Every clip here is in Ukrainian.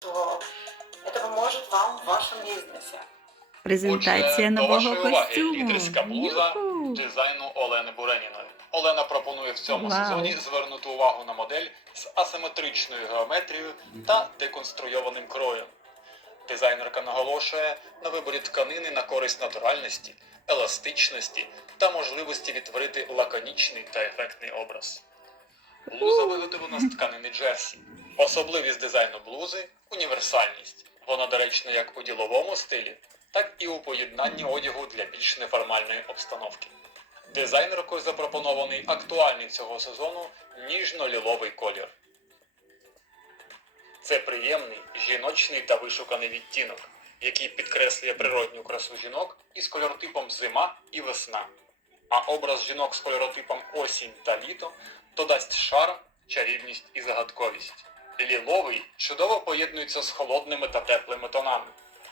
что это поможет вам в вашем бизнесе. Презентація до нового вашої уваги костюму. лідерська блуза Юху! дизайну Олени Буреніної. Олена пропонує в цьому Вау. сезоні звернути увагу на модель з асиметричною геометрією та деконструйованим кроєм. Дизайнерка наголошує на виборі тканини на користь натуральності, еластичності та можливості відтворити лаконічний та ефектний образ. Блуза виготовлена з тканини Джерсі. Особливість дизайну блузи універсальність. Вона доречна як у діловому стилі, так і у поєднанні одягу для більш неформальної обстановки. Дизайнеркою запропонований актуальний цього сезону ніжно-ліловий колір. Це приємний, жіночний та вишуканий відтінок, який підкреслює природню красу жінок із кольоротипом зима і весна. А образ жінок з кольоротипом осінь та літо додасть шарм, чарівність і загадковість. Ліловий чудово поєднується з холодними та теплими тонами,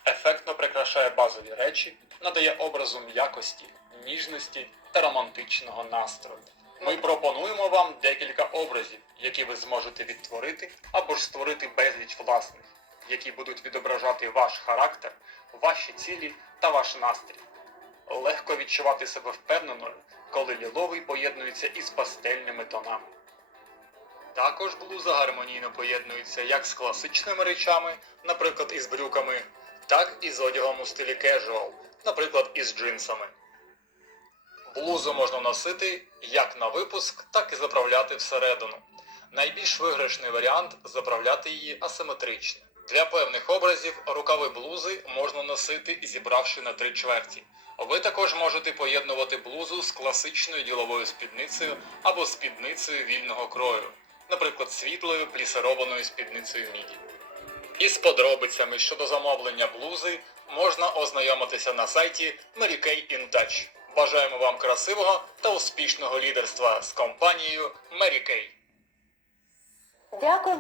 ефектно прикрашає базові речі, надає образу м'якості, ніжності та романтичного настрою. Ми пропонуємо вам декілька образів, які ви зможете відтворити або ж створити безліч власних, які будуть відображати ваш характер, ваші цілі та ваш настрій. Легко відчувати себе впевненою, коли ліловий поєднується із пастельними тонами. Також блуза гармонійно поєднується як з класичними речами, наприклад, із брюками, так і з одягом у стилі casual, наприклад, із джинсами. Блузу можна носити як на випуск, так і заправляти всередину. Найбільш виграшний варіант заправляти її асиметрично. Для певних образів рукави блузи можна носити, зібравши на три чверті. Ви також можете поєднувати блузу з класичною діловою спідницею або спідницею вільного крою, наприклад, світлою плісированою спідницею міді. Із подробицями щодо замовлення блузи можна ознайомитися на сайті Mary Kay in Touch. Бажаємо вам красивого та успішного лідерства з компанією Mary Kay. Дякую